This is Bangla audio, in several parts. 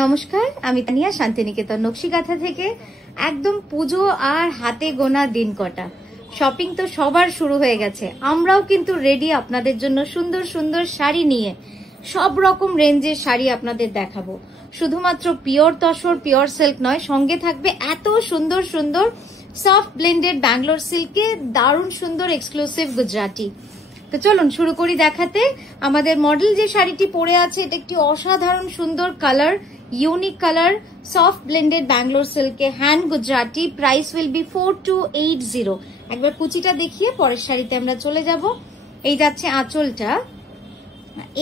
নমস্কার, আমি তানিয়া শান্তিনিকেতন নকশিকাঁথা থেকে। একদম পুজো আর হাতে গোনা দিন কটা, শপিং তো সবার শুরু হয়ে গেছে। আমরাও কিন্তু রেডি আপনাদের জন্য সুন্দর সুন্দর শাড়ি নিয়ে। সব রকম রেঞ্জের শাড়ি আপনাদের দেখাবো। শুধুমাত্র পিওর তসর, পিওর সিল্ক নয়, সঙ্গে থাকবে এত সুন্দর সুন্দর সফট ব্লেন্ডেড ব্যাঙ্গালোর সিল্কে দারুণ সুন্দর এক্সক্লুসিভ গুজরাটি। তো চলুন শুরু করি দেখাতে। আমাদের মডেল যে শাড়িটি পরে আছে এটা একটি অসাধারণ সুন্দর colour, unique colour, soft blended Bangalore সিল্কে hand Gujarati. Price will be 4280। একবার কুচিটা দেখিয়ে পরের শাড়িতে আমরা চলে যাব। এই যাচ্ছে আঁচলটা,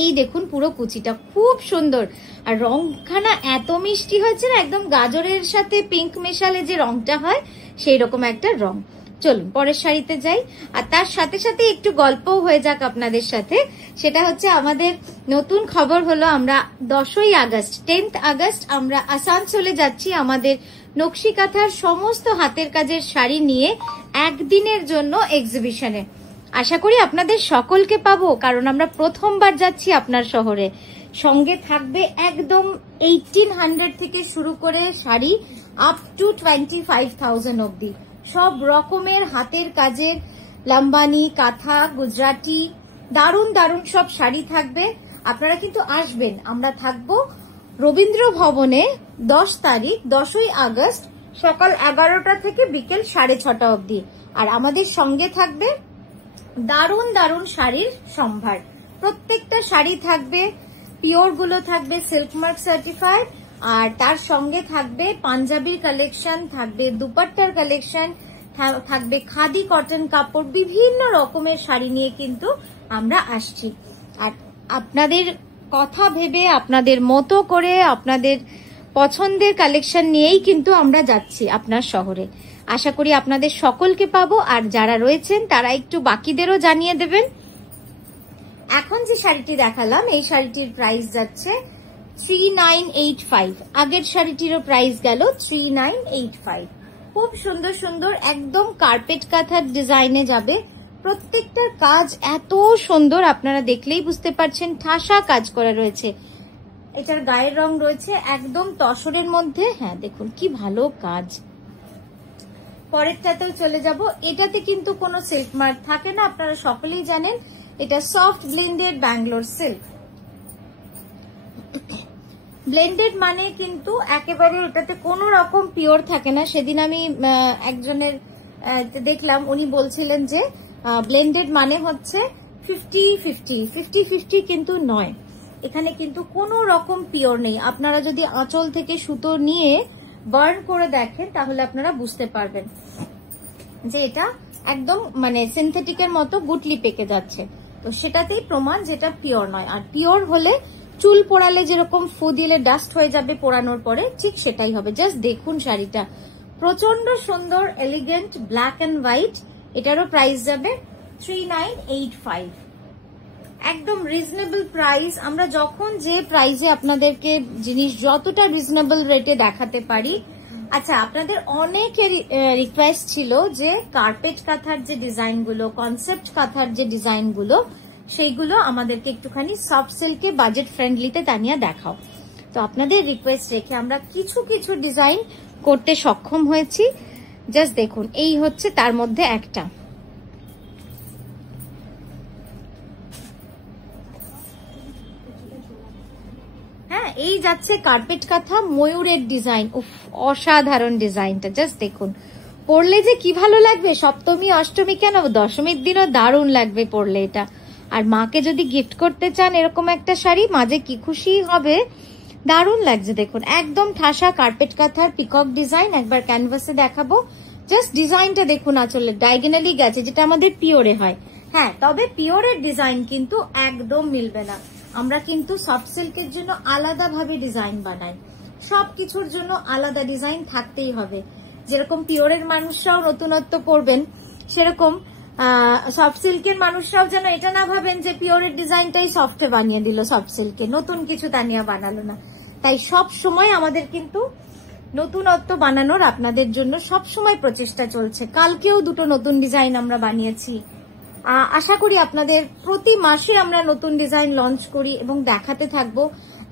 এই দেখুন পুরো কুচিটা খুব সুন্দর। আর রংখানা এত মিষ্টি হয়েছে না, একদম গাজরের সাথে পিঙ্ক মেশালে যে রংটা হয় সেই রকম একটা রং। চলুন পরের শাড়িতে যাই। আর তার সাথে সাথে একটু গল্পও হয়ে যাক আপনাদের সাথে। সেটা হচ্ছে আমাদের নতুন খবর হলো, আমরা 10ই আগস্ট 10th আগস্ট আমরা আসানসোলে যাচ্ছি আমাদের নকশিকাঁথার সমস্ত হাতের কাজের শাড়ি নিয়ে একদিনের জন্য এক্সিবিশনে। আশা করি আপনাদের সকলকে পাবো, কারণ আমরা প্রথমবার যাচ্ছি আপনার শহরে। সঙ্গে থাকবে একদম 1800 থেকে শুরু করে শাড়ি আপ টু 25,000 অব্দি। সব রকমের হাতের কাজের লাম্বানি, কাঁথা, গুজরাটি, দারুণ দারুণ সব শাড়ি থাকবে। আপনারা কিন্তু আসবেন। আমরা থাকবো রবীন্দ্র ভবনে 10 তারিখ 10ই আগস্ট সকাল 11টা থেকে বিকেল 6:30 অব্দি। আর আমাদের সঙ্গে থাকবে দারুণ দারুণ শাড়ির সম্ভার। প্রত্যেকটা শাড়ি থাকবে পিওর গুলো থাকবে সিল্ক মার্ক সার্টিফাইড। আর তার সঙ্গে থাকবে পাঞ্জাবির কালেকশন, থাকবে দুপাট্টার কালেকশন, থাকবে খাদি কটন কাপড়, বিভিন্ন রকমের শাড়ি নিয়ে কিন্তু আমরা আসছি। আর আপনাদের কথা ভেবে, আপনাদের মতো করে, আপনাদের পছন্দের কালেকশন নিয়েই কিন্তু আমরা যাচ্ছি আপনার শহরে। আশা করি আপনাদের সকলকে পাবো। আর যারা রয়েছেন তারা একটু বাকিদেরও জানিয়ে দেবেন। এখন যে শাড়িটি দেখালাম এই শাড়িটির প্রাইস যাচ্ছে 3985। আগের শাড়িটিরও প্রাইস গেল 3985। খুব সুন্দর সুন্দর একদম কার্পেট কাঁথার ডিজাইনে যাবে। প্রত্যেকটার কাজ এত সুন্দর, আপনারা দেখলেই বুঝতে পারছেন ঠাসা কাজ করা রয়েছে। এটার গায়ের রং রয়েছে একদম তসরের মধ্যে। হ্যাঁ দেখুন কি ভালো কাজ। পরেরটাতেও চলে যাব। এটাতে কিন্তু কোনো সিল্ক মার্ক থাকে না, আপনারা সকলেই জানেন। এটা soft blended Bangalore silk. Blended মানে কিন্তু একেবারে এটাতে কোনো রকম পিওর থাকে না। সেদিন আমি একজনের দেখলাম, উনি বলছিলেন যে ব্লেন্ডেড মানে হচ্ছে 50-50, কিন্তু নয়। এখানে কিন্তু কোনো রকম পিওর নেই। আপনারা যদি আঁচল থেকে সুতো নিয়ে বার্ন করে দেখেন তাহলে আপনারা বুঝতে পারবেন যে এটা একদম মানে সিনথেটিকের মতো গুটলি পেকে যাচ্ছে। তো সেটাতেই প্রমাণ যেটা পিওর নয়। আর পিওর হলে চুল পোড়ালে যেরকম ফু দিলে ডাস্ট হয়ে যাবে পোড়ানোর পরে, ঠিক সেটাই হবে। জাস্ট দেখুন শাড়িটা প্রচন্ড সুন্দর, এলিগেন্ট, ব্ল্যাক এন্ড হোয়াইট। এটারও প্রাইস যাবে 3985। একদম রিজনেবল প্রাইস। আমরা যখন যে প্রাইসে আপনাদেরকে জিনিস যতটা রিজনেবল রেটে দেখাতে পারি। আচ্ছা, আপনাদের অনেকের রিকোয়েস্ট ছিল যে কার্পেট কাঁথার যে ডিজাইনগুলো, কনসেপ্ট কাঁথার যে ডিজাইনগুলো, সেইগুলো আমাদেরকে একটুখানি সফট সিল্কে বাজেট ফ্রেন্ডলিতে তানিয়া দেখাও। তো আপনাদের রিকোয়েস্ট রেখে আমরা কিছু কিছু ডিজাইন করতে সক্ষম হয়েছি। জাস্ট দেখুন, এই হচ্ছে তার মধ্যে একটা। হ্যাঁ, এই যাচ্ছে কার্পেট কাঁথা, ময়ূরের ডিজাইন। উফ, অসাধারণ ডিজাইনটা। জাস্ট দেখুন, পরলে যে কি ভালো লাগবে। সপ্তমী, অষ্টমী কেন, দশমীর দিনও দারুণ লাগবে পরলে এটা। আর মাকে যদি গিফট করতে চান এরকম একটা শাড়ি, মাঝে কি খুশি হবে। দারুণ লাগছে দেখুন, একদম ঠাসা কার্পেট কাঁথার পিকক ডিজাইন। একবার ক্যানভাসে দেখাবো। জাস্ট ডিজাইনটা দেখুন, আসলে ডায়াগোনালি গেছে, যেটা আমাদের পিওরে হয়। হ্যাঁ, তবে পিওরের ডিজাইন কিন্তু একদম মিলবে না। আমরা কিন্তু সফট সিল্কের জন্য আলাদাভাবে ডিজাইন বানাই। সবকিছুর জন্য আলাদা ডিজাইন থাকতেই হবে। যেরকম পিওরের মানুষরাও নতুনত্ব পড়বেন, সেরকম সফট সিল্কের মানুষরাও যেন এটা না ভাবেন যে পিওরের ডিজাইনটাই সফটে বানিয়ে দিল, সফট সিল্কে নতুন কিছু তানিয়া বানালো না। তাই সব সময় আমাদের কিন্তু নতুনত্ব বানানোর আপনাদের জন্য সব সময় প্রচেষ্টা চলছে। কালকেও দুটো নতুন ডিজাইন আমরা বানিয়েছি। আশা করি আপনাদের প্রতি মাসে আমরা নতুন ডিজাইন লঞ্চ করি এবং দেখাতে থাকবো।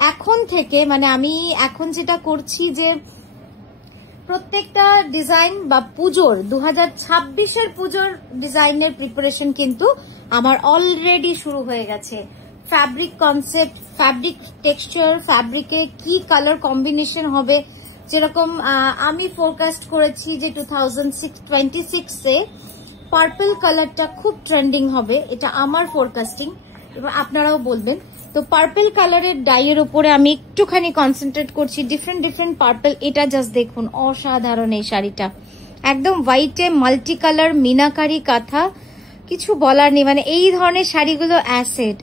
এখন থেকে মানে আমি এখন যেটা করছি যে প্রত্যেকটা ডিজাইন বা পুজোর 2026-এর পুজোর ডিজাইনের প্রিপারেশন কিন্তু আমার অলরেডি শুরু হয়ে গেছে। ফ্যাব্রিক কনসেপ্ট, ফ্যাব্রিক টেক্সচার, ফ্যাব্রিকে কি কালার কম্বিনেশন হবে, যেরকম আমি ফোরকাস্ট করেছি যে 2026-এ পার্পল কালারটা খুব ট্রেন্ডিং হবে, এটা আমার ফোরকাস্টিং, এবার আপনারাও বলবেন। তো পার্পল কালারের ডাইয়ের উপরে আমি একটুখানি কনসেন্ট্রেট করছি, ডিফারেন্ট ডিফারেন্ট পার্পল। এটা জাস্ট দেখুন, অসাধারণ এই শাড়িটা, একদম হোয়াইটে মাল্টি কালার মিনাকারি কাঁথা, কিছু বলার নেই। মানে এই ধরনের শাড়িগুলো অ্যাসেট।